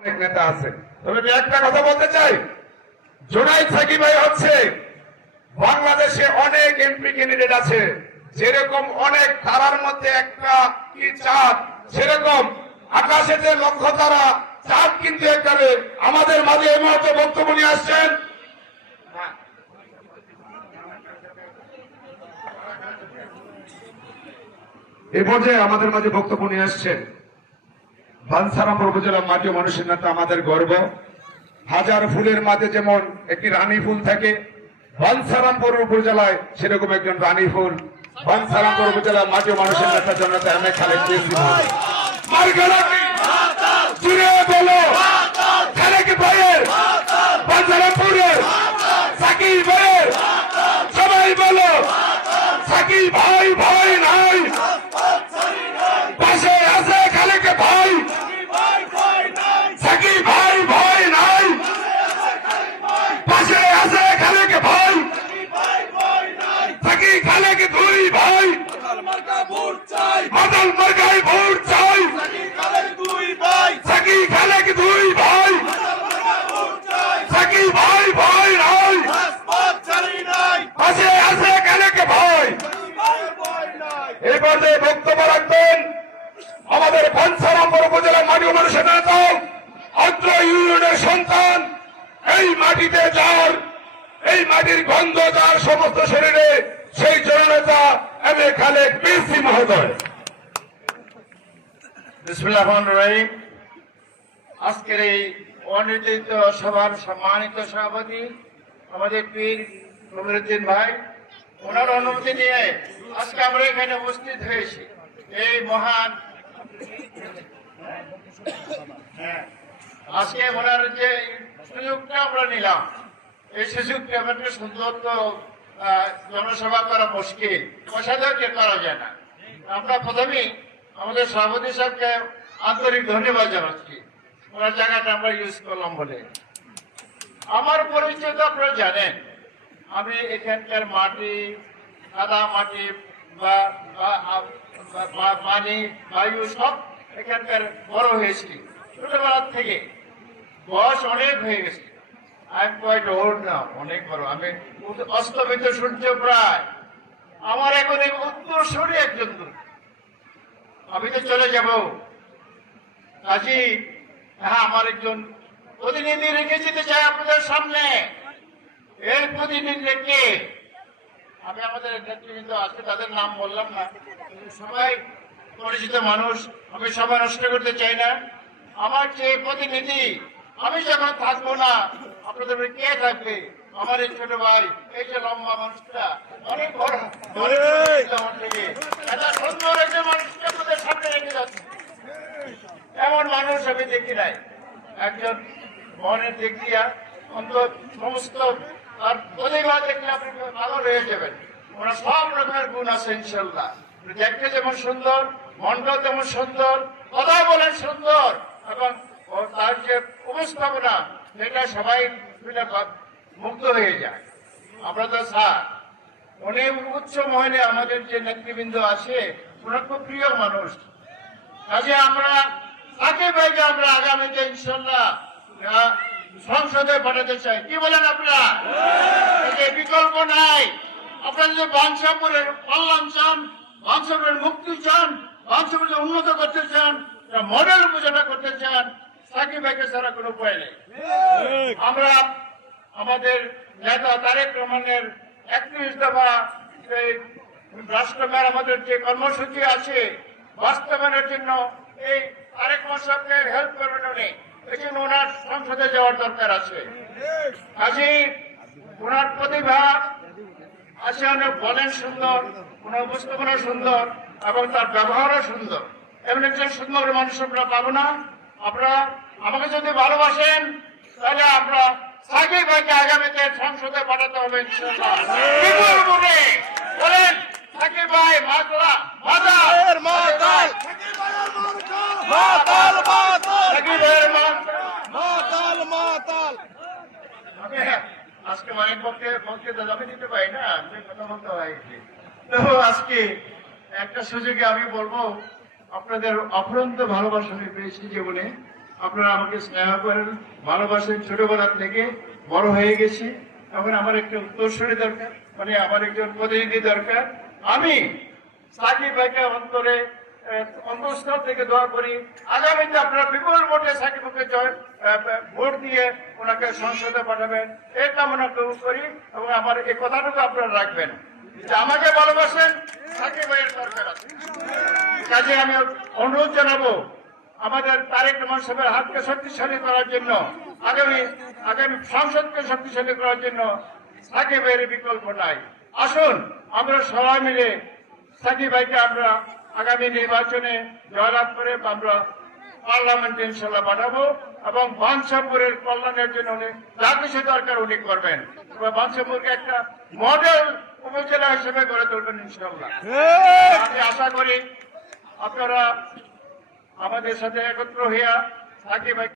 অনেক নেতা আছে, তবে আমি একটা কথা বলতে চাই, জুনাইদ সাকিব ভাই হচ্ছে বাংলাদেশে অনেক এমপি ক্যান্ডিডেট আছে, যেরকম অনেক তারার মধ্যে একটা কি চাঁদ, সেরকম আকাশে যে লক্ষ তারা, চাঁদ কিন্তু একবারে আমাদের মাঝে এই মুহূর্তে বক্তব্য নিয়ে আসছেন। এ পর্যায়ে আমাদের মাঝে বক্তব্য নিয়ে আসছেন বাঞ্ছারামপুর উপজেলা মাটি ও মানুষের নেতা, আমাদের গর্ব। হাজার ফুলের মাঝে যেমন একটি রানী ফুল থাকে, বাঞ্ছারামপুর উপজেলায় সেরকম একজন রানী ফুল। বাঞ্ছারামপুর উপজেলা মাটি ও মানুষের নেতা জনতা এম.এ. খালেক জুড়ে বলো খালেক ভাইয়ের, বাঞ্ছারামপুরের সাকিব ভাইয়ের, সবাই বলো সাকিব ভাই ভয় নাই, পাশে আছে খালেক ভাই, সাকিব ভাই ভয় নাই, পাশে আছে খালেক ভাই, সাকিব খালেক দুই ভাই, মাদল মার্কায় ভোট চাই, সাকিব খালেক দুই ভাই, সাকিব ভাই ভয় নাই, পাশে আছে খালেক ভাই। এই পর্যায়ে বক্তব্য রাখবেন আমাদের বাঞ্ছারামপুর উপজেলা মাটি ও মানুষের নেতা, অত্র ইউনিয়নের সন্তান, এই মাটিতে যার, এই মাটির গন্ধ যার সমস্ত শরীরে, সেই জননেতা এম.এ. খালেক বিসি মহোদয়। বিসমিল্লাহির রহমানির রহিম। আজকের এই অনির্দিষ্ট সভার সম্মানিত সভাপতি আমাদের পীর কবিরউদ্দিন ভাই, ওনার অনুমতি নিয়ে আজকে আমরা এখানে উপস্থিত হয়েছি। এই মহান আজকে ওনার যে সুযোগটা আমরা নিলাম, এই সুযোগটা আমাদের সুন্দর তো জনসভা করা মুশকিল, অসাধারণ করা যায় না। আমরা প্রথমেই আমাদের সভাপতি সাহেবকে আন্তরিক ধন্যবাদ জানাচ্ছি, ওনার জায়গাটা আমরা ইউজ করলাম বলে। আমার পরিচয় তো আপনারা জানেন, আমি এখানকার মাটি, কাদা মাটি বা পানি, বায়ু সব এখানকার বড় হয়েছি ছোটবেলার থেকে। বয়স অনেক হয়ে গেছে, আই এম কোয়াইট ওল্ড নাও, অনেক বড়। আমি অস্তমিত সূর্য প্রায়, আমার এখন এই উত্তরসূরি একজন, আমি তো চলে যাব। কাজী হ্যাঁ, আমার একজন প্রতিনিধি রেখে যেতে চাই আপনাদের সামনে। এর প্রতিনিধি রেখে আমি আমাদের নেতৃবৃন্দ আজকে তাদের নাম বললাম না, সবাই পরিচিত মানুষ, আমি সবাই নষ্ট করতে চাই না। আমার যে প্রতিনিধি, আমি যখন থাকবো না, আপনাদের কে থাকবে? আমার এই ছোট ভাই, এই যে লম্বা মানুষটা, অনেক বড় থেকে এত সুন্দর একজন মানুষকে আপনাদের সামনে রেখে যাচ্ছে। এমন মানুষ আমি দেখি নাই। একজন মনের দিক দিয়া অন্তত সমস্ত আর প্রতিভা দেখলে আপনি ভালো হয়ে যাবেন। ওনার সব রকমের গুণ আছে ইনশাল্লাহ। দেখতে যেমন সুন্দর, মনটাও তেমন সুন্দর, কথা বলেন সুন্দর, এবং তার যে উপস্থাপনা, সেটা সবাই মুগ্ধ হয়ে যায়। আমরা তো স্যার অনেক উচ্চ মহলে আমাদের যে নেতৃবৃন্দ আছে, ওনার খুব প্রিয় মানুষ। কাজে আমরা সাকিব ভাইকে আমরা আগামীতে ইনশাল্লাহ সংসদে পাঠাতে চাই। কি বলেন আপনারা? বিকল্প নাই। আপনারা যদি বাঞ্ছারামপুরের কল্যাণ চান, বাঞ্ছারামপুরের মুক্তি চান, বাঞ্ছারামপুরকে উন্নত করতে চান, মডেল উপজেলা করতে চান, সাকিব ভাইকে ছাড়া কোনো উপায় নেই। আমরা আমাদের নেতা তারেক রহমানের 31 দফা রাষ্ট্র মেরামতের যে কর্মসূচি আছে, বাস্তবায়নের জন্য এই তারেক সাহেবকে হেল্প করবেন উনি, এই জন্য ওনার সংসদে যাওয়ার দরকার আছে। কাজী ওনার প্রতিভা আছে, অনেক বলেন সুন্দর, ওনার উপস্থাপনা সুন্দর, এবং তার ব্যবহারও সুন্দর। এমন একজন সুন্দর মানুষ আমরা পাবো না। আপনারা আমাকে যদি ভালোবাসেন, তাহলে আমরা সাকিব ভাইকে আগামীতে সংসদে পাঠাতে হবে ইনশাআল্লাহ। বলেন সাকিব ভাই মাতলা মাতাল মাতাল, মাতাল মাতাল, সাকিব ভাইয়ের মাতাল মাতাল। আজকে মায়ের পক্ষে তো জমি দিতে পারি না, কথা বলতে হয়। তো আজকে একটা সুযোগে আমি বলবো, আপনাদের অফুরন্ত ভালোবাসা আমি পেয়েছি জীবনে। আপনারা আমাকে স্নেহ করেন, ভালোবাসেন। ছোটবেলা থেকে বড় হয়ে গেছি, এখন আমার একটা উত্তরসূরি দরকার, মানে আমার একজন প্রতিনিধি দরকার। আমি সাকিব ভাইকে অন্তঃস্থল থেকে দোয়া করি, আগামীতে আপনারা বিপুল ভোটে সাকিবকে ভোট দিয়ে ওনাকে সংসদে পাঠাবেন, এই কামনা করি। এবং আমার এই কথাটুকু আপনারা রাখবেন যে আমাকে ভালোবাসেন, সাকিব ভাইয়ের দরকার আছে। কাজে আমি অনুরোধ জানাবো আমাদের তারেক রহমান সাহেবের হাতকে শক্তিশালী করার জন্য, আগামী সংসদকে শক্তিশালী করার জন্য সাকিবের বিকল্প নাই। আসুন আমরা সবাই মিলে সাকিব ভাইকে আমরা আগামী নির্বাচনে জয়লাভ করে আমরা পার্লামেন্টে ইনশাল্লাহ পাঠাবো এবং বাঞ্ছাপুরের কল্যাণের জন্য উনি যা কিছু দরকার উনি করবেন। বাঞ্ছাপুরকে একটা মডেল উপজেলা হিসেবে গড়ে তুলবেন ইনশাল্লাহ। আমি আশা করি আপনারা আমাদের সাথে একত্র হইয়া সাকিব ভাই